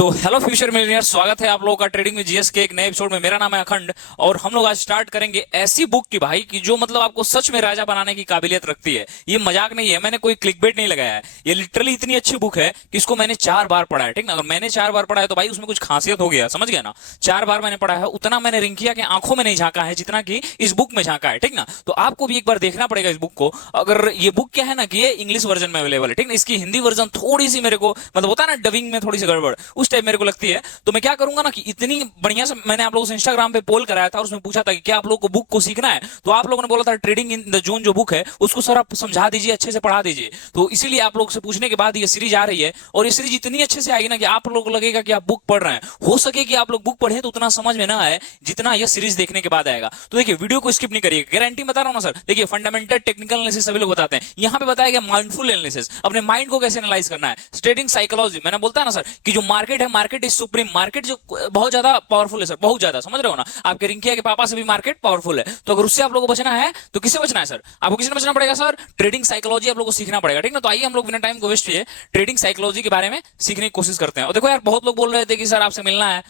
तो hello future millionaire, स्वागत है आप लोगों का ट्रेडिंग में जीएस के एक नए एपिसोड में। मेरा नाम है अखंड और हम लोग आज स्टार्ट करेंगे ऐसी बुक की भाई कि जो मतलब आपको सच में राजा बनाने की काबिलियत रखती है। ये मजाक नहीं है, मैंने कोई क्लिकबेट नहीं लगाया है। ये लिटरली इतनी अच्छी बुक है कि इसको मैंने 4 बार पढ़ा है। ठीक ना, अगर मैंने 4 बार पढ़ा है तो भाई उसमें कुछ खासियत हो गया, समझ गया ना। 4 बार मैंने पढ़ा है, उतना मैंने रिंकिया के आंखों में नहीं झांका है जितना कि इस बुक में झांका है। ठीक ना, तो आपको भी एक बार देखना पड़ेगा इस बुक को। अगर ये बुक क्या है ना कि ये इंग्लिश वर्जन में अवेलेबल है। ठीक ना, इसकी हिंदी वर्जन थोड़ी सी मेरे को मतलब होता है ना डबिंग में थोड़ी सी गड़बड़, उस टाइप मेरे को लगती है। तो मैं क्या करूंगा ना कि इतनी बढ़िया से मैंने आप लोगों से इंस्टाग्राम पे पोल कराया था और उसमें पूछा था कि क्या आप लोगों को बुक को सीखना है। तो आप लोगों ने बोला था ट्रेडिंग इन द जोन जो बुक है उसको सर आप समझा दीजिए, अच्छे से पढ़ा दीजिए। तो इसीलिए आप लोग से पूछने के बाद ये सीरीज आ रही है और ये सीरीज इतनी अच्छे से आएगी ना कि आप लोग लगेगा कि आप बुक पढ़ रहे हैं। हो सके कि आप लोग बुक पढ़े तो उतना समझ में ना आए जितना यह सीरीज देखने के बाद आएगा। तो देखिए वीडियो को स्किप नहीं करिएगा, गारंटी बता रहा हूं ना सर। देखिए फंडामेंटल टेक्निकल एनालिसिस सभी लोग बताते हैं, यहाँ पे बताया गया माइंडफुल एनालिसिस, अपने माइंड को कैसे एनालाइज करना है। ट्रेडिंग साइकोलॉजी, मैंने बोलता है ना सर कि जो मार्केट है, मार्केट इज सुप्रीम, मार्केट जो बहुत ज्यादा पावरफुल है सर, बहुत ज्यादा, समझ रहे हो ना। आपके रिंकिया के पापा से भी मार्केट पावरफुल है, तो अगर उससे आप लोगों को बचना है तो किससे बचना है सर? आपको किससे बचना पड़ेगा सर? ट्रेडिंग साइकोलॉजी आप लोगों को सीखना पड़ेगा। ठीक ना, तो आइए हम लोग बिना टाइम को वेस्ट किए ट्रेडिंग साइकोलॉजी के बारे में सीखने की कोशिश करते हैं। और देखो यार, बहुत लोग बोल रहे थे कि सर आपसे मिलना है।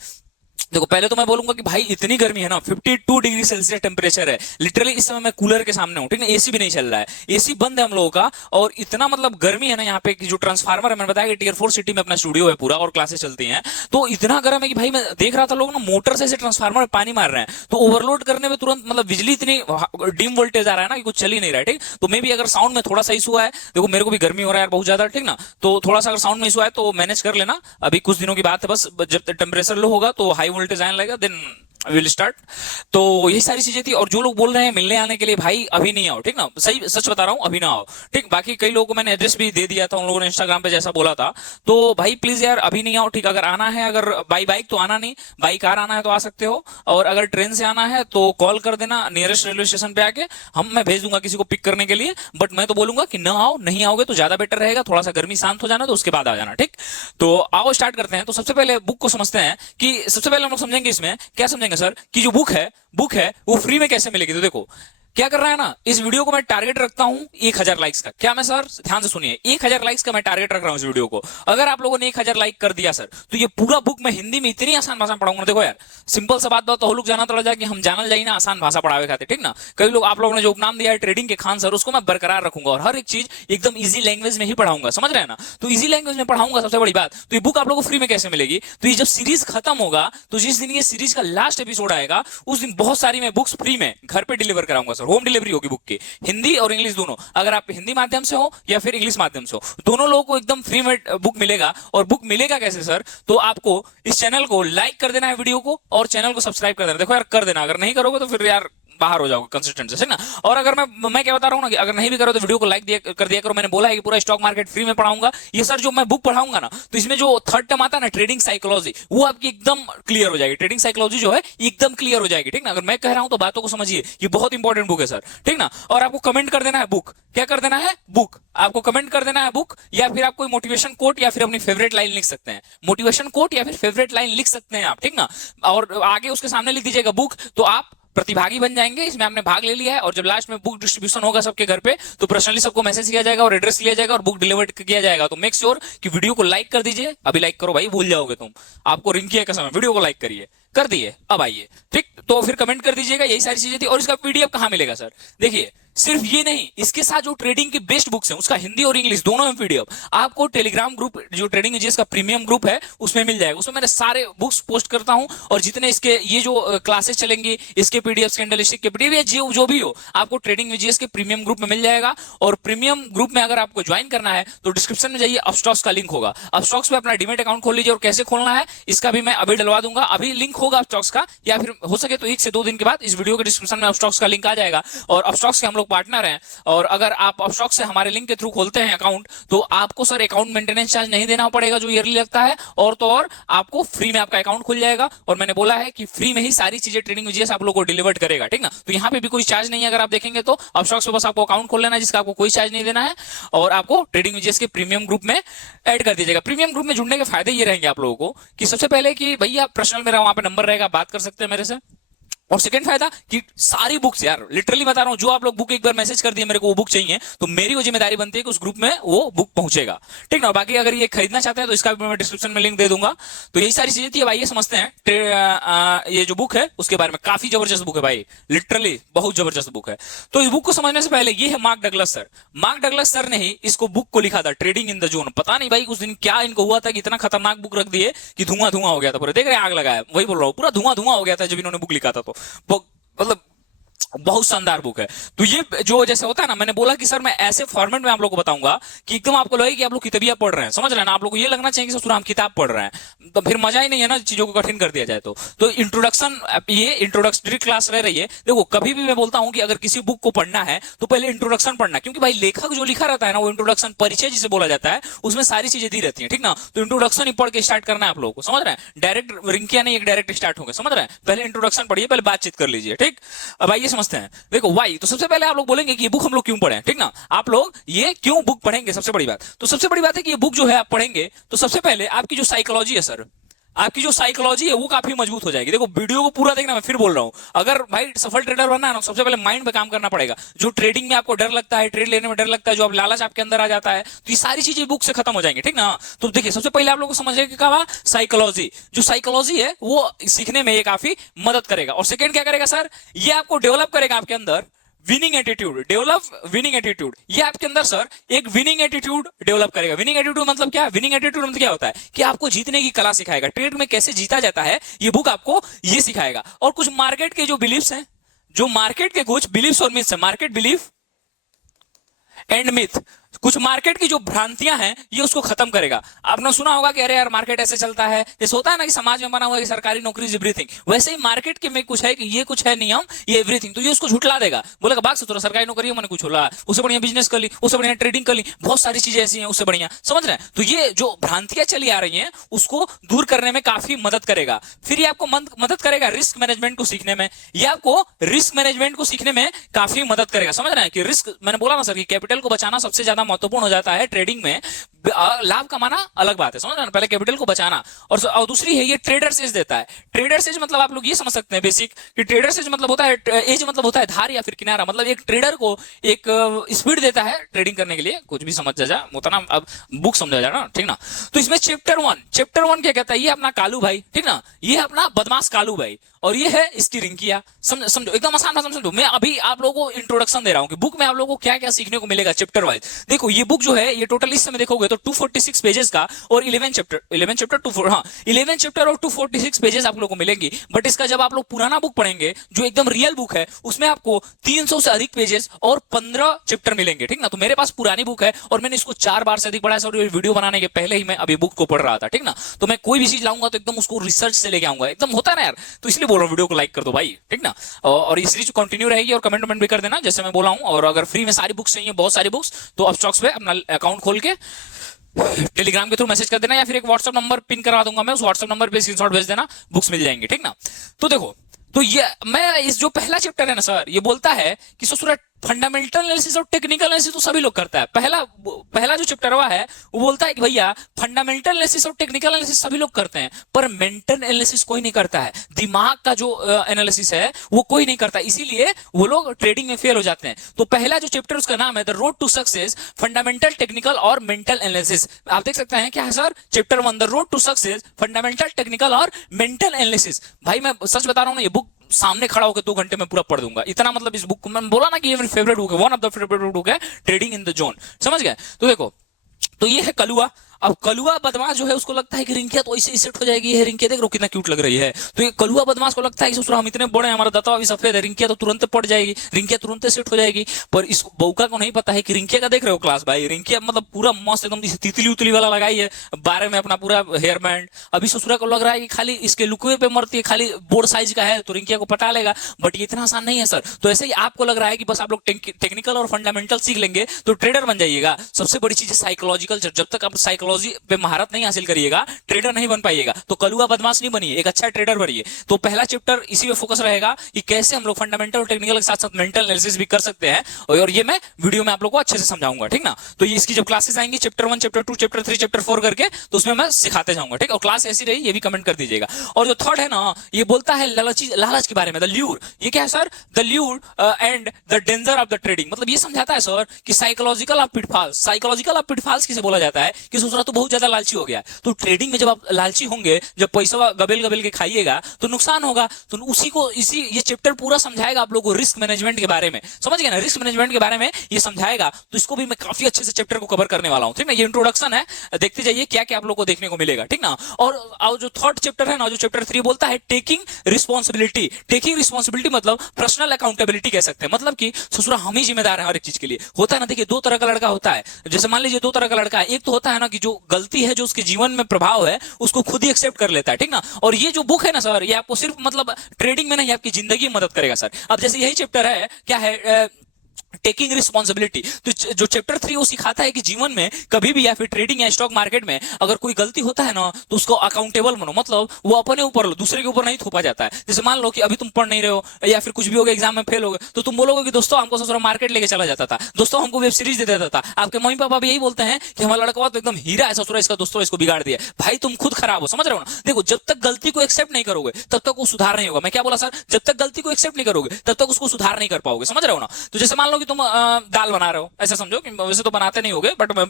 देखो पहले तो मैं बोलूंगा कि भाई इतनी गर्मी है ना, 52 डिग्री सेल्सियस टेम्परेचर है लिटरली। इस समय मैं कूलर के सामने हूं, ठीक है, एसी भी नहीं चल रहा है, एसी बंद है हम लोगों का। और इतना मतलब गर्मी है ना यहाँ पे कि जो ट्रांसफार्मर है, मैंने बताया कि टियर 4 सिटी में अपना स्टूडियो है पूरा और क्लासेस चलती हैं। तो इतना गर्म है कि भाई मैं देख रहा था लोग ना मोटर से ट्रांसफार्मर में पानी मार रहे हैं। तो ओवरलोड करने में तुरंत मतलब बिजली इतनी डिम वोल्टेज आ रहा है ना कि कुछ चल ही नहीं रहा है। ठीक, तो मे भी अगर साउंड में थोड़ा सा इशू है, देखो मेरे को भी गर्मी हो रहा है यार बहुत ज्यादा। ठीक ना, तो थोड़ा सा अगर साउंड में इशू है तो मैनेज कर लेना, अभी कुछ दिनों की बात है बस। जब टेम्परेचर लो होगा तो हाई वोल्टेज आने लगेगा, देन विल स्टार्ट। तो यही सारी चीजें थी। और जो लोग बोल रहे हैं मिलने आने के लिए, भाई अभी नहीं आओ। ठीक ना, सही सच बता रहा हूं, अभी ना आओ। ठीक, बाकी कई लोगों को मैंने एड्रेस भी दे दिया था, उन लोगों ने इंस्टाग्राम पे जैसा बोला था। तो भाई प्लीज यार अभी नहीं आओ। ठीक, अगर आना है, अगर बाई बाइक तो आना नहीं, बाई कार आना है तो आ सकते हो। और अगर ट्रेन से आना है तो कॉल कर देना नियरेस्ट रेलवे स्टेशन पे आके, मैं भेज दूंगा किसी को पिक करने के लिए। बट मैं तो बोलूंगा कि ना आओ, नहीं आओगे तो ज्यादा बेटर रहेगा। थोड़ा सा गर्मी शांत हो जाना तो उसके बाद आ जाना। ठीक, तो आओ स्टार्ट करते हैं। तो सबसे पहले बुक को समझते हैं कि सबसे पहले हम लोग समझेंगे इसमें क्या समझेंगे सर कि जो बुक है वो फ्री में कैसे मिलेगी। तो देखो क्या कर रहा है ना, इस वीडियो को मैं टारगेट रखता हूं 1000 लाइक्स का। क्या मैं सर, ध्यान से सुनिए, 1000 लाइक्स का मैं टारगेट रख रहा हूं इस वीडियो को। अगर आप लोगों ने 1000 लाइक कर दिया सर तो ये पूरा बुक मैं हिंदी में इतनी आसान भाषा में पढ़ाऊंगा। देखो यार सिंपल सा बात तो लोग जाना थोड़ा जाए कि हम जानल जाए ना आसान भाषा पढ़ावे खाते। ठीक ना, कई लोग आप लोगों ने जो उपनाम दिया है ट्रेडिंग के खान सर, उसको मैं बरकरार रखूंगा और हर एक चीज एकदम इजी लैंग्वेज में ही पढ़ाऊंगा, समझ रहे हैं ना। तो इजी लैंग्वेज में पढ़ाऊंगा, सबसे बड़ी बात। तो ये बुक आप लोगों को फ्री में कैसे मिलेगी? तो ये जब सीरीज खत्म होगा, तो जिस दिन ये सीरीज का लास्ट एपिसोड आएगा उस दिन बहुत सारी मैं बुक्स फ्री में घर पे डिलीवर कराऊंगा सर। होम डिलीवरी होगी बुक की, हिंदी और इंग्लिश दोनों। अगर आप हिंदी माध्यम से हो या फिर इंग्लिश माध्यम से हो, दोनों लोगों को एकदम फ्री में बुक मिलेगा। और बुक मिलेगा कैसे सर? तो आपको इस चैनल को लाइक कर देना है वीडियो को और चैनल को सब्सक्राइब कर देना। देखो यार कर देना, अगर नहीं करोगे तो फिर यार बाहर हो जाओगे कंसिस्टेंट से ना। और अगर मैं क्या बता रहा हूं ना कि अगर नहीं भी करो तो वीडियो को लाइक कर दिया करो। मैंने बोला है कि पूरा स्टॉक मार्केट फ्री में पढ़ाऊंगा। ये सर जो मैं बुक पढ़ाऊंगा ना, तो इसमें जो थर्ड टर्म आता है ना ट्रेडिंग साइकोलॉजी, वो आपकी एकदम क्लियर हो जाएगी। ट्रेडिंग साइकोलॉजी जो है एकदम क्लियर हो जाएगी। ठीक ना, अगर मैं कह रहा हूं तो बातों को समझिए, ये बहुत इंपॉर्टेंट बुक है सर। ठीक ना, और आपको कमेंट कर देना है बुक। क्या कर देना है? बुक। आपको कमेंट कर देना है बुक, या फिर आप कोई मोटिवेशन कोट या फिर अपनी फेवरेट लाइन लिख सकते हैं। मोटिवेशन कोट या फिर फेवरेट लाइन लिख सकते हैं आप। ठीक ना, और आगे उसके सामने लिख दीजिएगा बुक, तो आप प्रतिभागी बन जाएंगे। इसमें आपने भाग ले लिया है और जब लास्ट में बुक डिस्ट्रीब्यूशन होगा सबके घर पे तो पर्सनली सबको मैसेज किया जाएगा और एड्रेस लिया जाएगा और बुक डिलीवर किया जाएगा। तो मेक श्योर कि वीडियो को लाइक कर दीजिए। अभी लाइक करो भाई, भूल जाओगे तुम। आपको रिंकी का समय, वीडियो को लाइक करिए, कर दिए, अब आइए। ठीक, तो फिर कमेंट कर दीजिएगा। यही सारी चीजें थी। और इसका पीडीएफ कहां मिलेगा सर? देखिए सिर्फ ये नहीं, इसके साथ जो ट्रेडिंग की बेस्ट बुक्स हैं उसका हिंदी और इंग्लिश दोनों में पीडीएफ आपको टेलीग्राम ग्रुप, जो ट्रेडिंग जिसका प्रीमियम ग्रुप है, उसमें मिल जाएगा। उसमें मैंने सारे बुक्स पोस्ट करता हूं और जितने इसके ये जो क्लासेस चलेंगी इसके पीडीएफ, कैंडलस्टिक के पीडीएफ, जो भी हो आपको ट्रेडिंग विजीएस के प्रीमियम ग्रुप में मिल जाएगा। और प्रीमियम ग्रुप में अगर आपको ज्वाइन करना है तो डिस्क्रिप्शन में जाइए, अपस्टॉक्स का लिंक होगा। अपस्टॉक्स पे अपना डीमेट अकाउंट खोल लीजिए। और कैसे खोलना है इसका भी मैं अभी डलवा दूंगा। अभी लिंक होगा अपस्टॉक्स का, या फिर हो सके तो 1 से 2 दिन के बाद इस वीडियो के डिस्क्रिप्शन में अपस्टॉक्स का लिंक आ जाएगा। और अपस्टॉक्स के हम लोग पार्टनर हैं। और अगर आप अपस्टॉक्स से हमारे लिंक के थ्रू खोलते हैं अकाउंट, तो आपको सर अकाउंट मेंटेनेंस चार्ज नहीं देना पड़ेगा जो ईयरली लगता है। और तो और आपको फ्री में आपका अकाउंट खुल जाएगा। और मैंने बोला है कि फ्री में ही सारी चीजें ट्रेडिंग विजीएस आप लोगों को डिलीवर करेगा। ठीक ना, तो यहाँ पे भी कोई चार्ज नहीं है। अगर आप देखेंगे तो अपस्टॉक्स पे बस आपको अकाउंट खोल लेना है जिसका आपको कोई चार्ज नहीं देना है। और आपको ट्रेडिंग विजीएस के प्रीमियम ग्रुप में ऐड कर दीजिएगा। प्रीमियम ग्रुप में जुड़ने के फायदे ये रहेंगे आप लोगों को कि सबसे पहले कि भैया पर्सनल मेरा वहां पे नंबर रहेगा, बात कर सकते हैं मेरे से। और सेकंड फायदा कि सारी बुक्स, यार लिटरली बता रहा हूं, जो आप लोग बुक एक बार मैसेज कर दिए मेरे को वो बुक चाहिए, तो मेरी वो जिम्मेदारी बनती है कि उस ग्रुप में वो बुक पहुंचेगा, ठीक ना। बाकी अगर ये खरीदना चाहते हैं तो इसका भी मैं डिस्क्रिप्शन में लिंक दे दूंगा। तो यही सारी चीजें थी। अब आइए समझते हैं ये जो बुक है उसके बारे में। काफी जबरदस्त बुक है भाई, लिटरली बहुत जबरदस्त बुक है। तो इस बुक को समझने से पहले, ये है mark Douglas sir. Mark Douglas sir ने ही इसको बुक को लिखा था, ट्रेडिंग इन द जोन। पता नहीं भाई उस दिन क्या इनको हुआ था कि इतना खतरनाक बुक रख दिए कि धुआं धुआं हो गया था पूरा। देख रहे हैं, आग लगाया, वही बोल रहा हूँ, पूरा धुआं धुआं हो गया था जब इन्होंने बुक लिखा था। तो मतलब बहुत शानदार बुक है। तो ये जो जैसे होता है ना, मैंने बोला कि सर मैं ऐसे फॉर्मेट में आप लोगों को बताऊंगा कि एकदम आपको लगे कि आप लोग किताबियां पढ़ रहे हैं, समझ रहे हैं ना। आप लोग को ये लगना चाहिए कि सर हम किताब पढ़ रहे हैं, तो फिर मजा ही नहीं है ना, चीजों को कठिन कर दिया जाए। तो इंट्रोडक्शन, ये इंट्रोडक्टरी क्लास रह रही है। देखो कभी भी मैं बोलता हूं कि अगर किसी बुक को पढ़ना है तो पहले इंट्रोडक्शन पढ़ना, क्योंकि भाई लेखक जो लिखा रहता है ना, वो इंट्रोडक्शन, परिचय जिसे बोला जाता है, उसमें सारी चीजें दी रहती है, ठीक ना। तो इंट्रोडक्शन ही पढ़ के स्टार्ट करना है आप लोगों को, समझ रहे हैं। डायरेक्ट रिंकिया नहीं, एक डायरेक्ट स्टार्ट होगा, समझ रहे हैं। पहले इंट्रोडक्शन पढ़िए, पहले बातचीत कर लीजिए, ठीक। अब आइए समझते हैं। देखो वाई, तो सबसे पहले आप लोग बोलेंगे कि ये बुक हम लोग क्यों पढ़ें, ठीक ना। आप लोग ये क्यों बुक पढ़ेंगे, सबसे बड़ी बात। तो सबसे बड़ी बात है कि ये बुक जो है आप पढ़ेंगे तो सबसे पहले आपकी जो साइकोलॉजी है सर, आपकी जो साइकोलॉजी है वो काफी मजबूत हो जाएगी। देखो वीडियो को पूरा देखना, मैं फिर बोल रहा हूं, अगर भाई सफल ट्रेडर बनना है ना, सबसे पहले माइंड पे काम करना पड़ेगा। जो ट्रेडिंग में आपको डर लगता है, ट्रेड लेने में डर लगता है, जो आप लालच आपके अंदर आ जाता है, तो ये सारी चीजें बुक से खत्म हो जाएंगी, ठीक ना। तो देखिए सबसे पहले आप लोगों को समझिए कि क्या साइकोलॉजी, जो साइकोलॉजी है वो सीखने में ये काफी मदद करेगा। और सेकेंड क्या करेगा सर, ये आपको डेवलप करेगा आपके अंदर winning attitude, develop winning attitude. ये आपके अंदर सर एक विनिंग एटीट्यूड डेवलप करेगा। विनिंग एटीट्यूड मतलब क्या? विनिंग एटीट्यूड मतलब क्या होता है कि आपको जीतने की कला सिखाएगा, ट्रेड में कैसे जीता जाता है ये बुक आपको ये सिखाएगा। और कुछ मार्केट के जो बिलीफ्स हैं, जो मार्केट के कुछ बिलीफ्स और मिथ्स है, मार्केट बिलीफ एंड मिथ, कुछ मार्केट की जो भ्रांतियां हैं ये उसको खत्म करेगा। आपने सुना होगा कि अरे यार मार्केट ऐसे चलता है, जैसे होता है ना कि समाज में बना हुआ है कि सरकारी नौकरी इज एवरीथिंग, वैसे ही मार्केट के में कुछ है कि ये कुछ है नियम, ये एवरीथिंग। तो ये उसको झुटला देगा, बोलेगा बाग से थोड़ा सरकारी नौकरी मैंने कुछ होला, उससे बढ़िया बिजनेस कर ली, उससे बढ़िया ट्रेडिंग कर ली, बहुत सारी चीजें ऐसी हैं उससे बढ़िया, समझ रहे हैं। तो ये जो भ्रांतियां चली आ रही हैं उसको दूर करने में काफी मदद करेगा। फिर ये आपको मदद करेगा रिस्क मैनेजमेंट को सीखने में, ये आपको रिस्क मैनेजमेंट को सीखने में काफी मदद करेगा, समझ रहे हैं। कि रिस्क, मैंने बोला ना सर कि कैपिटल को बचाना सबसे ज्यादा महत्वपूर्ण हो जाता है ट्रेडिंग में। लाभ कमाना अलग बात है, समझ रहे हैं, पहले कैपिटल को बचाना। और दूसरी है ये ट्रेडर्स एज देता है। ट्रेडर्स एज मतलब आप लोग ये समझ सकते हैं बेसिक कि ट्रेडर्स एज मतलब होता है, एज मतलब होता है धार या फिर किनारा, मतलब एक ट्रेडर को एक स्पीड देता है ट्रेडिंग करने के लिए। कुछ भी समझ जा होता ना, अब बुक समझा जा ना, ठीक ना। तो इसमें चैप्टर वन क्या कहता है, ये अपना कालू भाई, ठीक ना, ये अपना बदमाश कालू भाई, और ये है इसकी रिंकिया। समझो एकदम आसान भाषा में समझो। मैं अभी आप लोगों को इंट्रोडक्शन दे रहा हूं कि बुक में आप लोगों को क्या क्या सीखने को मिलेगा चैप्टर वाइज। देखो ये बुक जो है ये टोटल इस समय देखोगे तो 246 पेजेस का और 11 चैप्टर 11 चैप्टर और 246 पेजेस आप लोगों को मिलेंगी। बट इसका जब आप लोग पुराना बुक पढ़ेंगे जो एकदम रियल बुक है, उसमें आपको 300 से अधिक पेजेस और 15 चैप्टर मिलेंगे, ठीक ना। तो मेरे पास पुरानी बुक है और मैंने इसको 4 बार से अधिक पढ़ा है और वीडियो बनाने के पहले ही मैं अभी बुक को पढ़ रहा था, ठीक ना। तो मैं कोई भी चीज लाऊंगा तो एकदम उसको रिसर्च से लेके आऊंगा, एकदम होता है ना यार। तो इसलिए बोल रहा हूँ वीडियो को लाइक कर दो भाई, ठीक ना। और ये सीरीज कंटिन्यू रहेगी और कमेंट भी कर देना जैसे मैं बोला हूं। और अगर फ्री में सारी बुक्स चाहिए, बहुत सारी बुक्स, तो अब स्टॉक्स पे अपना अकाउंट खोल के टेलीग्राम के थ्रू मैसेज कर देना या फिर एक व्हाट्सएप नंबर पिन करा दूंगा मैं, उस व्हाट्सएप नंबर पे स्क्रीनशॉट भेज देना, बुक्स मिल जाएंगे, ठीक ना। तो देखो, तो ये मैं इस जो पहला चैप्टर है ना सर, ये बोलता है कि ससुरा फंडामेंटल एनालिसिस और टेक्निकल एनालिसिस तो सभी लोग करता है। पहला जो चैप्टर हुआ है वो बोलता है कि भैया फंडामेंटल एनालिसिस और टेक्निकल एनालिसिस सभी लोग करते हैं, पर मेंटल एनालिसिस कोई नहीं करता है। दिमाग का जो एनालिसिस है वो कोई नहीं करता, इसीलिए वो लोग ट्रेडिंग में फेल हो जाते हैं। तो पहला जो चैप्टर उसका नाम है the road to success, fundamental, technical और मेंटल एनालिसिस। आप देख सकते हैं क्या है sir, chapter 1 the road to success, fundamental, technical और मेंटल एनालिसिस। भाई मैं सच बता रहा हूँ ना, ये बुक सामने खड़ा होकर 2 घंटे में पूरा पढ़ दूंगा, इतना मतलब इस बुक को मैं बोला ना कि ये मेरी फेवरेट बुक है, one of the favourite book है, ट्रेडिंग इन द जोन, समझ गए। तो देखो, तो ये है कलुआ। अब कलुआ बदमाश जो है उसको लगता है कि रिंकिया तो ऐसे ही सेट हो जाएगी, ये रिंकिया देख रो कितना क्यूट लग रही है। तो ये कलुआ बदमाश को लगता है कि ससुरा हम इतने बड़े हैं, हमारा दाता भी सफेद है, रिंकिया तो तुरंत पड़ जाएगी, रिंकिया तुरंत सेट हो जाएगी। पर इस बौका को नहीं पता है कि रिंकिया का देख रहे हो क्लास भाई, रिंकिया मतलब पूरा मस्त एकदम तितली उतली वाला लगाई है, बारे में अपना पूरा हेयर बैंड। अभी ससुरा को लग रहा है कि खाली इसके लुकवे पे मरती है, खाली बोर्ड साइज का है तो रिंकिया को पटा लेगा, बट ये इतना आसान नहीं है सर। तो ऐसे ही आपको लग रहा है कि बस आप लोग टेक्निकल और फंडामेंटल सीख लेंगे तो ट्रेडर बन जाइएगा। सबसे बड़ी चीज है साइकोलॉजिकल। जब तक आप साइकोलॉजी साइकोलॉजी पे महारत नहीं हासिल करिएगा, ट्रेडर नहीं बन पाइएगा। तो कलुआ बदमाश नहीं बनिए, एक अच्छा ट्रेडर बनिए। तो पहला चैप्टर इसी में फोकस रहेगा कि कैसे हम लोग फंडामेंटल और टेक्निकल के साथ साथ मेंटल एनालिसिस भी कर सकते हैं, और ये मैं वीडियो में आप लोग को अच्छे से समझाऊंगा, ठीक ना। तो ये इसकी जब क्लासेस आएंगी चैप्टर 1, चैप्टर 2, चैप्टर 3, चैप्टर 4 करके, तो उसमें मैं सिखाते जाऊंगा, ठीक। और क्लास ऐसी रही ये भी कमेंट कर दीजिएगा। और जो थर्ड है ना, ये बोलता है लालच के बारे में, द ल्यूर। ये क्या है sir? The lure and the danger of the trading. मतलब ये समझाता है सर कि psychological of pitfalls. Psychological of pitfalls किसे बोला जाता है कि सोच रहा तो बहुत ज्यादा लालची हो गया, तो ट्रेडिंग में जब आप लालची होंगे, जब पैसा गबेल गबेल के खाइएगा तो नुकसान होगा। तो इसी ये चैप्टर पूरा समझाएगा आप लोगों को रिस्क मैनेजमेंट के बारे में, समझ गए ना, रिस्क मैनेजमेंट के बारे में ये समझाएगा। तो इसको भी मैं काफी अच्छे से चैप्टर को कवर करने वाला हूं, ठीक ना। ये इंट्रोडक्शन है, देखते जाइए क्या क्या आप लोगों को देखने को मिलेगा, ठीक ना। और जो थर्ड चैप्टर है ना, जो चैप्टर 3 बोलता है टेकिंग रिस्पॉन्सिबिलिटी। टेकिंग रिस्पॉन्सिबिलिटी मतलब पर्सनल अकाउंटेबिलिटी कह सकते हैं। मतलब कि ससुरा हम ही जिम्मेदार है हर एक चीज के लिए। होता है ना, देखिए दो तरह का लड़का होता है। जैसे मान लीजिए दो तरह का लड़का है, एक तो होता है ना कि जो गलती है, जो उसके जीवन में प्रभाव है, उसको खुद ही एक्सेप्ट कर लेता है, ठीक ना। और ये जो बुक है ना सर, ये आपको सिर्फ मतलब ट्रेडिंग में नहीं, आपकी जिंदगी में मदद करेगा सर। अब जैसे यही चैप्टर है, क्या है, टेकिंग रिस्पॉन्सिबिलिटी। तो जो चैप्टर 3 वो सिखाता है कि जीवन में कभी भी या फिर ट्रेडिंग या स्टॉक मार्केट में अगर कोई गलती होता है ना, तो उसको अकाउंटेबल बनो। मतलब वो अपने ऊपर लो, दूसरे के ऊपर नहीं थोपा जाता है। जैसे मान लो कि अभी तुम पढ़ नहीं रहे हो या फिर कुछ भी हो गया, एग्जाम में फेल हो गए, तो तुम बोलोगे कि दोस्तों हमको ससुरा मार्केट लेके चला जाता था, दोस्तों हमको वेब सीरीज दे देता था। आपके मम्मी पापा भी यही बोलते हैं कि हमारा लड़का तो एकदम हीरा है, ससुरा इसका दोस्तों इसको बिगाड़ दिया। भाई तुम खुद खराब हो, समझ रहे हो ना। देखो जब तक गलती को एक्सेप्ट नहीं करोगे तब तक वो सुधार नहीं होगा। मैं क्या बोला सर? जब तक गलती को एक्सेप्ट नहीं करोगे तब तक उसको सुधार नहीं कर पाओगे, समझ रहे हो ना। तो जैसे मान लो कि तुम दाल बना रहे हो, ऐसा समझो कि वैसे तो बनाते नहीं होगे, बट मैं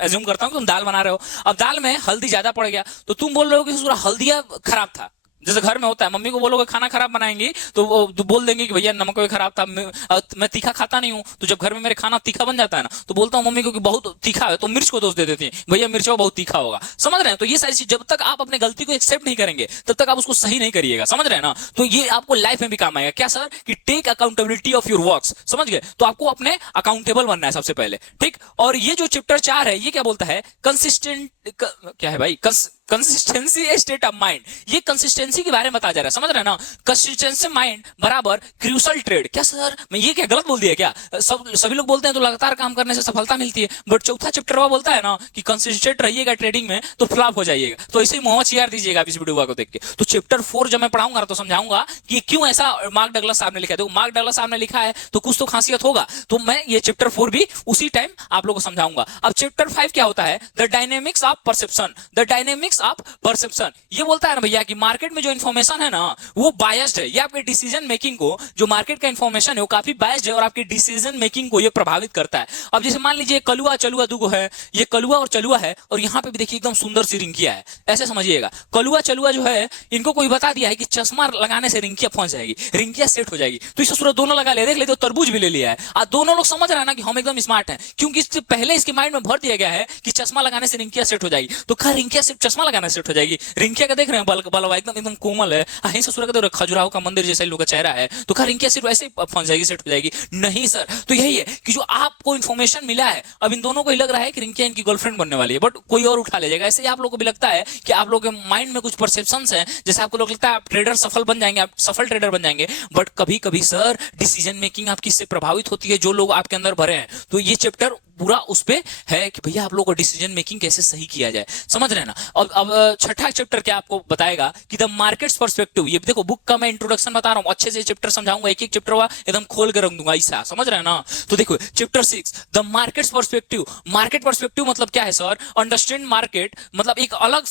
एज्यूम करता हूं कि तुम दाल बना रहे हो। अब दाल में हल्दी ज्यादा पड़ गया, तो तुम बोल रहे हो कि पूरा हल्दिया खराब था। जैसे घर में होता है, मम्मी को बोलोगे खाना खराब बनाएंगी तो वो बोल देंगे कि भैया नमक भी खराब था, मैं तीखा खाता नहीं हूं। तो जब घर में मेरे खाना तीखा बन जाता है ना, तो बोलता हूं मम्मी को कि बहुत तीखा है, तो मिर्च को दोष दे देती है, भैया मिर्च बहुत तीखा होगा, समझ रहे हैं। तो ये सारी चीज जब तक आप अपने गलती को एक्सेप्ट नहीं करेंगे तब तक आप उसको सही नहीं करिएगा, समझ रहे हैं ना। तो ये आपको लाइफ में भी काम आएगा। क्या सर? कि take accountability of your works, समझ गए। तो आपको अपने अकाउंटेबल बनना है सबसे पहले, ठीक। और ये जो चैप्टर 4 है, ये क्या बोलता है? कंसिस्टेंट, क्या है भाई, कंसिस्टेंसी स्टेट ऑफ माइंड। ये कंसिस्टेंसी के बारे में बता जा रहा है, समझ रहे हैं ना। कंसिस्टेंसी माइंड बराबर क्रूशल ट्रेड। क्या सर, मैं ये क्या गलत बोल दिया क्या? सभी लोग बोलते हैं तो लगातार काम करने से सफलता मिलती है, बट चौथा चैप्टर वो बोलता है ना कि कंसिस्टेंट रहिएगा ट्रेडिंग में तो फ्लॉप हो जाइएगा। तो ऐसे ही मोहम्मद चियार दीजिएगा आप इस वीडियो को देख के। तो चैप्टर 4 जब मैं पढ़ाऊंगा तो समझाऊंगा कि क्यों ऐसा मार्क डगलस साहब ने लिखा है। देखो मार्क डगलस साहब ने लिखा है तो कुछ तो खासियत होगा। तो मैं ये चैप्टर 4 भी उसी टाइम आप लोगों को समझाऊंगा। अब चैप्टर 5 क्या होता है? The dynamics of perception. The dynamics of perception ये बोलता है ना भैया कि मार्केट में जो इन्फॉर्मेशन है ना वो बायस्ड है। ये आपके डिसीजन मेकिंग को, जो मार्केट का इन्फॉर्मेशन है वो काफी बायस्ड है और आपकी डिसीजन मेकिंग को ये प्रभावित करता है। अब जैसे मान लीजिए कलुआ चलुआ दुगो है, ये कलुआ और चलुआ है, और यहाँ पे भी देखिए एकदम सुंदर सी रिंकिया है। ऐसे समझिएगा, कलुआ चलुआ जो है इनको कोई बता दिया है कि चश्मा लगाने से रिंकिया पहुंच जाएगी, रिंकिया सेट हो जाएगी। तो इस सूरत दोनों लगा ले, देख लेते हो तरबूज भी ले लिया है। आज दोनों लोग समझ रहे हैं ना कि हम एकदम स्मार्ट हैं, क्योंकि इससे पहले इसके माइंड में भर दिया गया है कि चश्मा लगाने से रिंकिया सेट हो जाएगी। तो क्या रिंकिया सिर्फ चश्मा लगाने से सेट हो जाएगी? रिंकिया का देख रहे हैं बलवा एकदम एकदम कोमल है, यहीं से सूरत खजुराहो का मंदिर जैसा लोग का चेहरा है। तो क्या रिंकिया सिर्फ ऐसे पहुंच जाएगी, सेट हो जाएगी? नहीं सर। तो यही है कि जो आपको इन्फॉर्मेशन मिला है, अब इन दोनों को ही लग रहा है कि रिंकिया इनकी गर्लफ्रेंड बनने वाली है, बट कोई और उठा ले जाएगा। ऐसे ही आप लोगों को भी लगता है कि आप लोगों के माइंड में कुछ परसेप्शंस हैं, जैसे आपको लोग लगता है आप ट्रेडर सफल बन जाएंगे, आप सफल ट्रेडर बन जाएंगे, बट कभी कभी सर डिसीजन मेकिंग आपकी इससे प्रभावित होती है, जो लोग आपके अंदर भरे हैं। तो ये चैप्टर पूरा उस पे है कि भैया आप लोगों को डिसीजन मेकिंग कैसे सही किया जाए, समझ रहे हैं ना। अब छठा चैप्टर क्या आपको बताएगा कि द मार्केट्स पर्सपेक्टिव। ये देखो बुक का मैं इंट्रोडक्शन बता रहा हूं, अच्छे से चैप्टर समझाऊंगा, एक एक चैप्टर एकदम खोल के रख दूंगा ऐसा, समझ रहे हैं ना। तो देखो chapter 6 the markets perspective. Market perspective मतलब क्या है सर? अंडरस्टैंड मार्केट, मतलब एक अलग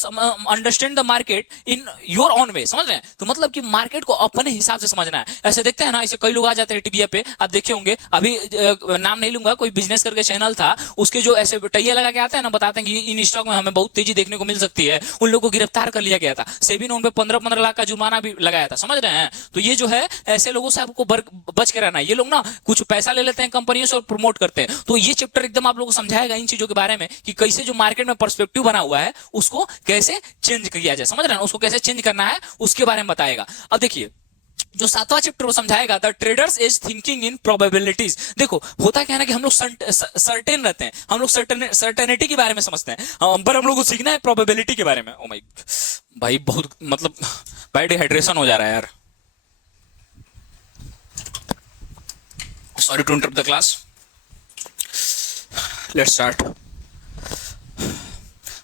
understand the market in your own way, समझ रहे हैं। तो मतलब कि मार्केट को अपने हिसाब से समझना है। ऐसे देखते हैं ना, ऐसे कई लोग आ जाते हैं टीवी पे, आप देखे होंगे, अभी नाम नहीं लूंगा, कोई बिजनेस करके चैनल था, उसके जो ऐसे टैया लगा के आते हैं ना, बताते हैं कि इन स्टॉक में हमें बहुत तेजी देखने को मिल सकती है। उन लोगों को गिरफ्तार कर लिया गया था, सेबी ने उन पे 15-15 लाख का जुर्माना भी लगाया था, समझ रहे हैं। तो ये जो है ऐसे लोगों से आपको बच के रहना है। ये लोग ना कुछ पैसा ले लेते हैं कंपनियों से और प्रमोट करते हैं। तो ये चैप्टर एकदम आप लोगों को समझाएगा इन चीजों के बारे में कि कैसे जो मार्केट में पर्सपेक्टिव बना हुआ है उसको कैसे चेंज किया जाए, समझ रहे हैं, उसको कैसे चेंज करना है उसके बारे में बताएगा। अब देखिए जो 7वां चैप्टर वो समझाएगा the traders is thinking in probabilities. देखो होता क्या है ना कि हम लोग सर्टेन रहते हैं, हम लोग सर्टेनिटी के बारे में समझते हैं, पर हम लोग को सीखना है प्रोबेबिलिटी के बारे में। ओ माय भाई, बहुत मतलब भाई डिहाइड्रेशन हो जा रहा है यार, sorry to interrupt the class, let's start.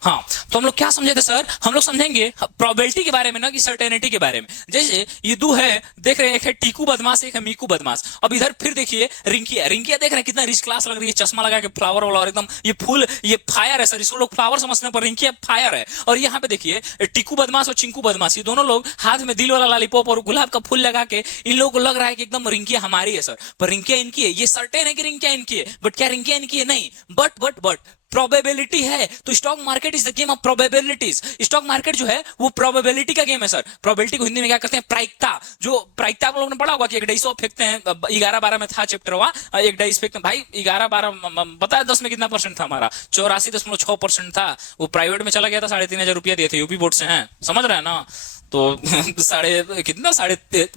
हाँ, तो हम लोग क्या समझे थे सर? हम लोग समझेंगे प्रोबेबिलिटी के बारे में ना कि सर्टेनिटी के बारे में। जैसे ये दो है, देख रहे हैं, एक है टीकू बदमाश, एक है मीकू बदमाश। अब इधर फिर देखिए रिंकिया, रिंकिया देख रहे हैं कितना रिच क्लास लग रही है, चश्मा लगा के फ्लावर वाला, और एकदम ये फूल, ये फायर है सर, इसको लोग फ्लावर समझते हैं पर रिंकिया फायर है। और यहाँ पे देखिए टीकू बदमाश और चिंकू बदमाश, ये दोनों लोग हाथ में दिल वाला लॉलीपॉप और गुलाब का फूल लगा के, इन लोगों को लग रहा है कि एकदम रिंकिया हमारी है सर, पर रिंकिया इनकी है। ये सर्टेन है कि रिंकिया इनकी है, बट क्या रिंकिया इनकी है? नहीं, बट प्रोबेबिलिटी है। तो stock market is the game of probabilities. Stock market जो है वो प्रोबेबिलिटी का गेम है सर। प्रोबेबिलिटी को हिंदी में क्या कहते हैं? प्रायिकता। जो प्रायिकता आप लोगों ने पढ़ा होगा कि एक डाइस फेंकते हैं, 11-12 में था चैप्टर हुआ, एक डाइस फेंकते हैं भाई, 11-12 पता है 10 में कितना परसेंट था हमारा? 84.6% था। वो प्राइवेट में चला गया था, 3,500 रुपया दिए थे, यूपी बोर्ड से हैं, समझ रहे हैं ना? तो साढ़े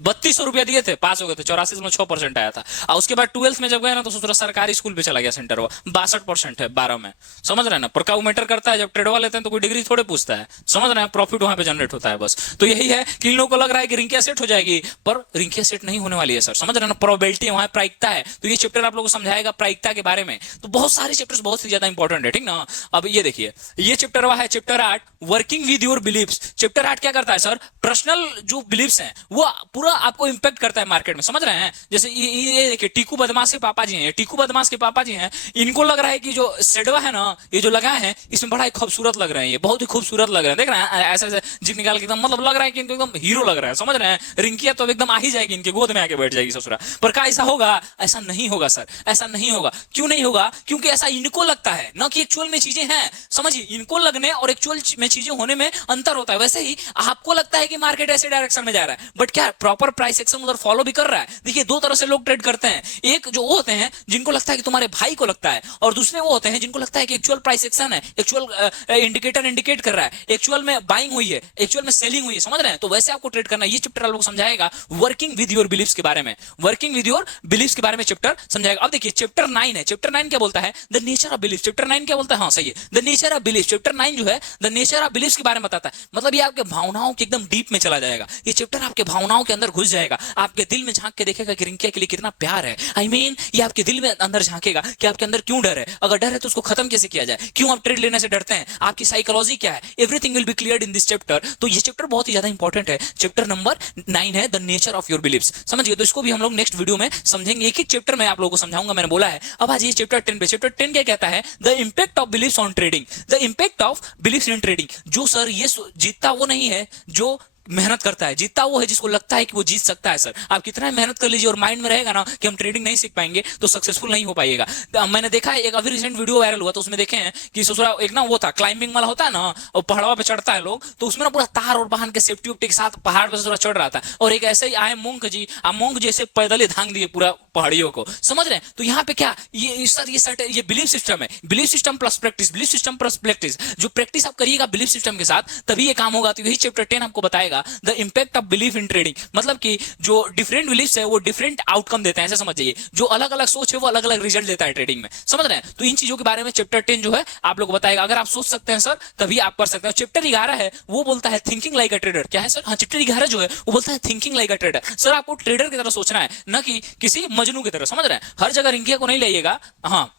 3200 रुपया दिए थे, पास हो गए थे, 84.6% आया था। और उसके बाद 12th में जब गए ना तो सोच सरकारी स्कूल पे चला गया सेंटर, वो 62% है 12 में, समझ रहे हैं ना? पर का मैटर करता है, जब ट्रेड वाले लेते हैं तो कोई डिग्री थोड़े पूछता है, समझ रहे हैं? प्रॉफिट वहां पे जनरेट होता है बस। तो यही है कि इन लोगों को लग रहा है कि रिंकिया सेट हो जाएगी, पर रिंकिया सेट नहीं होने वाली है सर, समझ रहे हैं ना? प्रोबेबिलिटी वहां प्रायिकता है। तो ये चैप्टर आप लोगों को समझाएगा प्रायिकता के बारे में। तो बहुत सारे चैप्टर्स बहुत ही ज्यादा इंपॉर्टेंट है, ठीक ना? अब ये देखिए, ये चैप्टर हुआ है chapter 8, working with your beliefs. Chapter 8 क्या करता है सर? पर्सनल जो बिलीव्स हैं वो पूरा आपको इंपैक्ट करता है मार्केट में, समझ रहे हैं? जैसे ये देखिए, टीकू बदमाश के पापा जी हैं, टीकू बदमाश के पापा जी हैं, इनको लग रहा है कि जो सेडवा है ना, ये जो लगाए हैं इसमें बड़ा ही खूबसूरत लग रहे हैं, ये बहुत ही खूबसूरत लग रहे हैं, देख रहे हैं ऐसे ऐसे जिप निकाल के एकदम, मतलब लग रहा है कि इनको एकदम हीरो लग रहा है, समझ रहे हैं? रिंकिया तो एकदम आ ही जाएगी, इनके गोद में आके बैठ जाएगी ससुरा। पर क्या ऐसा होगा? ऐसा नहीं होगा सर, ऐसा नहीं होगा। क्यों नहीं होगा? क्योंकि ऐसा इनको लगता है ना कि एक्चुअल में चीजें हैं, समझिए, इनको लगने और एक्चुअल में चीजें होने में अंतर होता है। वैसे ही आपको लगता है कि मार्केट ऐसे डायरेक्शन में जा रहा है, बट क्या प्रॉपर प्राइस एक्शन उधर फॉलो भी कर रहा है? देखिए, दो तरह से लोग ट्रेड करते हैं। एक जो वो होते हैं जिनको लगता है कि तुम्हारे भाई को लगता है, और दूसरे वो होते हैं जिनको लगता है कि एक्चुअल प्राइस एक्शन है, एक्चुअल इंडिकेटर इंडिकेट कर रहा है, एक्चुअल में बाइंग हुई है, एक्चुअल में सेलिंग हुई है, समझ रहे हैं? तो वैसे आपको ट्रेड करना है। ये चैप्टर आप लोगों को समझाएगा वर्किंग विद योर बिलीव्स के बारे में, वर्किंग विद योर बिलीव्स के बारे में चैप्टर समझाएगा। अब देखिए चैप्टर 9 है, चैप्टर 9 क्या बोलता है? The nature of belief. Chapter 9 क्या बोलता है? हाँ सही है, the nature of belief. Chapter 9 जो है द नेचर ऑफ बिलीफ के बारे में बताता है। मतलब ये आपके भावनाओं के एकदम डीप में चला जाएगा। ये चैप्टर आपके भावनाओं के अंदर घुस जाएगा, आपके दिल में झांक के देखेगा कि रिंकिया के लिए कितना प्यार है। आई मीन ये आपके दिल में अंदर झांकेगा कि आपके अंदर क्यों डर है, अगर डर है तो उसको खत्म कैसे किया जाए, क्यों आप ट्रेड लेने से डरते हैं, आपकी साइकोलॉजी क्या है, everything will be cleared in this chapter. तो ये चैप्टर बहुत ही ज्यादा इंपॉर्टेंट है। चैप्टर नंबर 9 है the nature of your beliefs, समझिए। तो इसको भी हम लोग नेक्स्ट वीडियो में समझेंगे, एक एक चैप्टर में आप लोगों को समझाऊंगा, मैंने बोला है। अब आज ये चैप्टर 10 पे। चैप्टर 10 क्या कहता है? The impact of beliefs on trading. The impact of beliefs in trading. जो सर ये जीतता वो नहीं है जो मेहनत करता है, जीतता वो है जिसको लगता है कि वो जीत सकता है। सर आप कितना मेहनत कर लीजिए और माइंड में रहेगा ना कि हम ट्रेडिंग नहीं सीख पाएंगे तो सक्सेसफुल नहीं हो पाएगा। मैंने देखा है, एक अभी रिसेंट वीडियो वायरल हुआ तो उसमें देखे हैं कि ससुरा एक ना वो था, क्लाइंबिंग वाला होता है ना, और पहाड़वा पे चढ़ता है लोग, तो उसमें ना पूरा तार और बांध के सेफ्टी उफ्टी के साथ पहाड़ पे ससुरा चढ़ रहा था, और एक ऐसे ही आए मोंक जी, मोंक जैसे पैदल ही धांग दिए पूरा पहाड़ियों को, समझ रहे हैं? तो यहाँ पे क्या ये सर ये बिलीफ सिस्टम है, belief system plus practice, belief system plus practice. जो प्रैक्टिस आप करिएगा बिलीफ सिस्टम के साथ तभी ये काम होगा। तो यही चैप्टर 10 आपको बताएगा the impact of belief in trading. मतलब कि जो डिफरेंट बिलीफ्स है वो डिफरेंट आउटकम देते हैं, ऐसे समझ जाइए। जो अलग अलग सोच है वो अलग अलग रिजल्ट देता है ट्रेडिंग में, समझ रहे हैं? तो इन चीजों के बारे में चैप्टर 10 जो है आप लोग को बताएगा। अगर आप सोच सकते हैं सर तभी आप कर सकते हैं। चैप्टर 11 है वो बोलता है थिंकिंग लाइक अ ट्रेडर। क्या है सर? हाँ, चैप्टर 11 जो है वो बोलता है thinking like a trader. Sir आपको ट्रेडर की तरह सोचना है, न कि किसी मजनू की तरह, समझ रहे हैं? हर जगह रिंकिया को नहीं लाइएगा, हाँ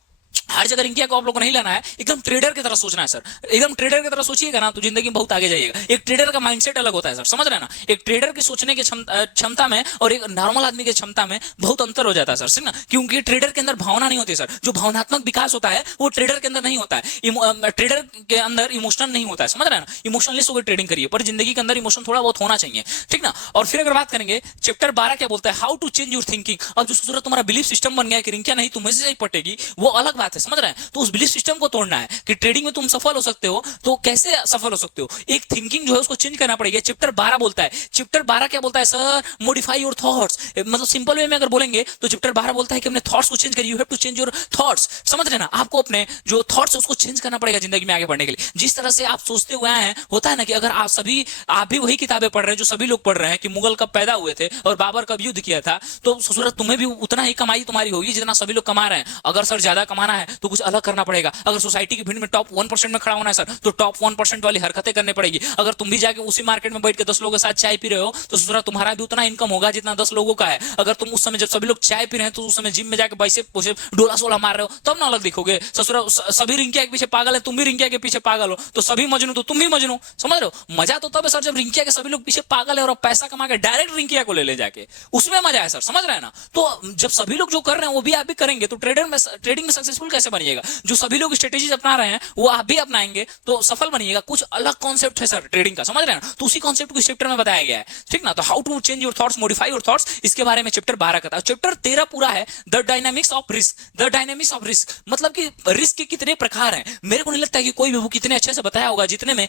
हर जगह रिंकिया को आप लोगों को नहीं लेना है, एकदम ट्रेडर की तरह सोचना है सर। एकदम ट्रेडर की तरह सोचिएगा ना तो जिंदगी में बहुत आगे जाइएगा। एक ट्रेडर का माइंडसेट अलग होता है सर, समझ रहे हैं ना? एक ट्रेडर की सोचने की क्षमता में और एक नॉर्मल आदमी की क्षमता में बहुत अंतर हो जाता है सर, ना? क्योंकि ट्रेडर के अंदर भावना नहीं होती सर। जो भावनात्मक विकास होता है वो ट्रेडर के अंदर नहीं होता है। ट्रेडर के अंदर इमोशन नहीं होता है, समझ रहे हैं ना? इमोशनलेस होकर ट्रेडिंग करिए, पर जिंदगी के अंदर इमोशन थोड़ा बहुत होना चाहिए, ठीक ना? और फिर अगर बात करेंगे चैप्टर 12 क्या बोलता है? How to change your thinking. अब जो सूरत तुम्हारा बिलीफ सिस्टम बन गया है कि रिंकिया नहीं तुम्हें से ही पटेगी, वो अलग बात है, समझ रहे हैं? तो उस बिलीफ सिस्टम को तोड़ना है कि ट्रेडिंग में तुम सफल हो सकते हो। तो कैसे सफल हो सकते हो? एक थिंकिंग जो है उसको चेंज करना पड़ेगा। चैप्टर 12 बोलता है। चैप्टर 12 क्या बोलता है सर? Modify your thoughts. मतलब सिंपल वे में अगर बोलेंगे तो चैप्टर 12 बोलता है कि अपने थॉट्स को चेंज करिए। You have to change your thoughts, समझ रहे ना? आपको अपने जो थॉट्स है उसको चेंज करना पड़ेगा जिंदगी में आगे बढ़ने के लिए। जिस तरह से आप सोचते हुए आए हैं, होता है ना कि अगर आप भी वही किताबें पढ़ रहे हैं जो सभी लोग पढ़ रहे हैं कि मुगल कब पैदा हुए थे और बाबर कब युद्ध किया था, तो सूरत तुम्हें भी उतना ही कमाई तुम्हारी होगी जितना सभी लोग कमा रहे हैं। अगर सर ज्यादा कमाना बनाना है तो कुछ अलग करना पड़ेगा। अगर सोसाइटी की भीड़ में टॉप 1% में खड़ा होना है सर, तो टॉप 1% वाली हरकतें करनी पड़ेगी। अगर तुम भी जाके उसी मार्केट में बैठ के 10 लोगों के साथ चाय पी रहे हो, तो ससुरा तुम्हारा भी उतना इनकम होगा जितना 10 लोगों का है। अगर तुम उस समय जब सभी लोग चाय पी रहे हैं तो उस समय जिम में जाके पैसे डोला सोला मार रहे हो, तब ना अलग दिखोगे। ससुरा सभी रिंकिया के पीछे पागल है, तुम भी रिंकिया के पीछे पागल हो, तो सभी मजनू तो तुम भी मजनू, समझ रहे हो। मजा तो तब है सर जब रिंकिया के सभी लोग पीछे पागल है और पैसा कमा के डायरेक्ट रिंकिया को ले जाके, उसमें मजा है सर, समझ रहे हैं ना। तो जब सभी लोग जो कर रहे हैं वो भी आप भी करेंगे तो ट्रेडिंग में सक्सेसफुल कैसे बनिएगा। जो सभी लोग स्ट्रेटेजीज अपना रहे हैं वो आप भी अपनाएंगे तो सफल बनिएगा। कुछ अलग कॉन्सेप्ट है सर ट्रेडिंग का, समझ रहे हैं ना। तो उसी कॉन्सेप्ट को इस चैप्टर में बताया गया है, ठीक ना। तो how to change your thoughts, modify your thoughts, इसके बारे में चैप्टर 12 का था। चैप्टर 13 पूरा है the dynamics of risk. The dynamics of risk मतलब कि रिस्क के कितने प्रकार हैं। मेरे को नहीं लगता कि कोई भी बुक इतने अच्छे से बताया होगा जितने में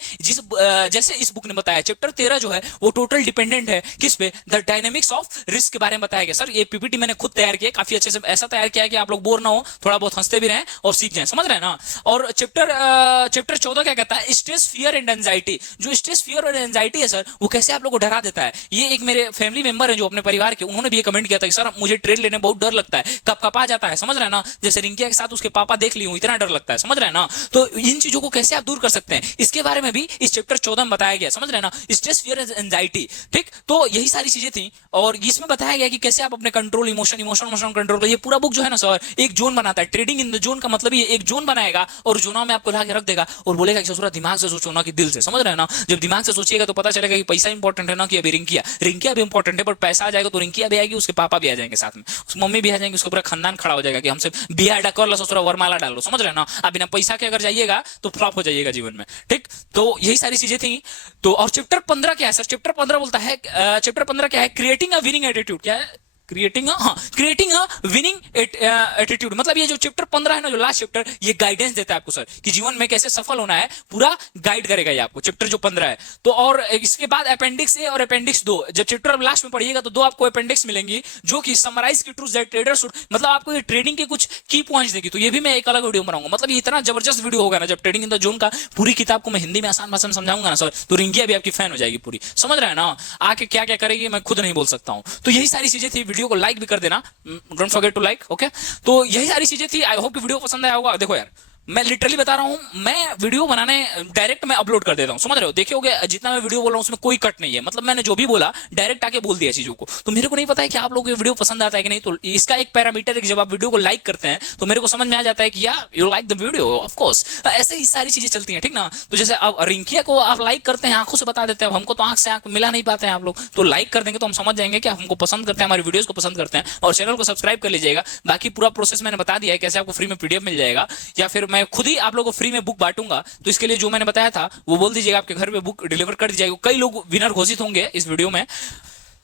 जैसे इस बुक ने बताया। चैप्टर 13 जो है वो टोटल डिपेंडेंट है किस पे, द डायनामिक्स ऑफ रिस्क के बारे में बताया गया। सर ये पीपीटी मैंने खुद तैयार किया, काफी अच्छे से ऐसा तैयार किया कि आप लोग बोर ना हो, थोड़ा बहुत हंसते भी रहें और सीख जाएं, समझ रहे हैं ना। और चैप्टर 14 क्या कहता है, स्ट्रेस, फियर एंड एंजाइटी। जो स्ट्रेस, फियर और एंजाइटी है सर, वो कैसे आप लोगों को डरा देता है। ये एक मेरे फैमिली मेंबर है जो अपने परिवार के, उन्होंने भी ये कमेंट किया था कि सर मुझे ट्रेड लेने बहुत डर लगता है, कब कपा जाता है, समझ रहे हैं ना। जैसे रिंकिया के साथ उसके पापा देख लिए, इतना डर लगता है, समझ रहे हैं ना। तो इन चीजों को कैसे आप दूर कर सकते हैं, इसके बारे में भी इस चैप्टर 14 में बताया गया, समझ रहे हैं ना। स्ट्रेस, फियर एंड एंजाइटी, ठीक। तो यही सारी चीजें थी और इसमें बताया गया कि कैसे आप अपने कंट्रोल, इमोशन कंट्रोल। ये पूरा बुक जो है ना सर एक जोन बनाता है। ट्रेडिंग इन द जोन का मतलब ये एक जोन बनाएगा और जोनों में आपको लाके रख देगा और बोलेगा कि ससुरा दिमाग से सोचो ना कि दिल से, समझ रहे हैं ना। जब दिमाग से सोचिएगा तो पता चलेगा कि पैसा इंपॉर्टेंट है ना कि अभी रिंकिया भी इंपॉर्टेंट है। पर पैसा आ जाएगा तो रिंकिया भी आएगी, उसके पापा भी आ जाएंगे साथ में, उस मम्मी भी आ जाएंगे, उसका पूरा खानदान खड़ा हो जाएगा कि हमसे बिया कर लो ससुरा, वरमाला डाल लो, समझ रहे हैं ना। आप बिना पैसा के अगर जाइएगा तो फ्लॉप हो जाइएगा जीवन में, ठीक। तो यही सारी चीजें थी। तो और चैप्टर 15 क्या है सर, चैप्टर 15 बोलता है, चैप्टर 15 क्या है, क्रिएटिंग अ विनिंग एटीट्यूड। क्या है, क्रिएटिंग अ विनिंग एटीट्यूड। मतलब ये जो चैप्टर 15 है ना, जो लास्ट चैप्टर, ये गाइडेंस देता है आपको सर कि जीवन में कैसे सफल होना है, पूरा गाइड करेगा ये आपको, चैप्टर जो 15 है। तो और इसके बाद अपेंडिक्स ए और अपेंडिक्स 2, जब चैप्टर लास्ट में पढ़िएगा तो 2 आपको अपेंडिक्स मिलेंगी जो कि समराइज की ट्रूथ्स दैट ट्रेडर्स शुड, मतलब आपको ये ट्रेडिंग के कुछ की पॉइंट्स देगी। तो ये भी मैं एक अलग वीडियो बनाऊंगा। मतलब ये इतना जबरदस्त वीडियो होगा ना, जब ट्रेडिंग इन द जोन का पूरी किताब को मैं हिंदी में आसान भाषा में समझाऊंगा ना सर, तो रिंकिया भी आपकी फैन हो जाएगी पूरी, समझ रहे हैं ना। आके क्या क्या करेगी मैं खुद नहीं बोल सकता हूं। तो यही सारी चीजें थी। वीडियो को लाइक भी कर देना, don't forget to like, okay. तो यही सारी चीजें थी। आई होप कि वीडियो पसंद आया होगा। देखो यार, मैं लिटरली बता रहा हूं, मैं वीडियो बनाने डायरेक्ट मैं अपलोड कर देता हूं, समझ रहे हो। देखिए होगे जितना मैं वीडियो बोल रहा हूं उसमें कोई कट नहीं है, मतलब मैंने जो भी बोला डायरेक्ट आके बोल दिया चीजों को। तो मेरे को नहीं पता है कि आप लोगों को वीडियो पसंद आता है कि नहीं। तो इसका एक पैरामीटर है कि जब आप वीडियो को लाइक करते हैं तो मेरे को समझ में आ जाता है कि यार you like the video, of course. ऐसे ही सारी चीजें चलती हैं, ठीक ना। तो जैसे अब रिंकिया को आप लाइक करते हैं, आंखों से बता देते हैं, हमको तो आंख से आंख मिला नहीं पाते हैं आप लोग, तो लाइक कर देंगे तो हम समझ जाएंगे कि आप हमको पसंद करते हैं, हमारी वीडियोस को पसंद करते हैं। और चैनल को सब्सक्राइब कर लीजिएगा। बाकी पूरा प्रोसेस मैंने बता दिया है, कैसे आपको फ्री में पीडीएफ मिल जाएगा, या फिर मैं खुद ही आप लोगों को फ्री में बुक बांटूंगा। तो इसके लिए जो मैंने बताया था वो बोल दीजिएगा, आपके घर पे बुक डिलीवर कर दी जाएगी। कई लोग विनर घोषित होंगे इस वीडियो में।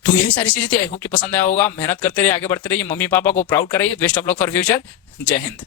तो यही सारी चीजें थी। आई होप कि पसंद आया होगा। मेहनत करते रहिए, आगे बढ़ते रहिए, मम्मी पापा को प्राउड कराइए। Best of luck for future. जय हिंद।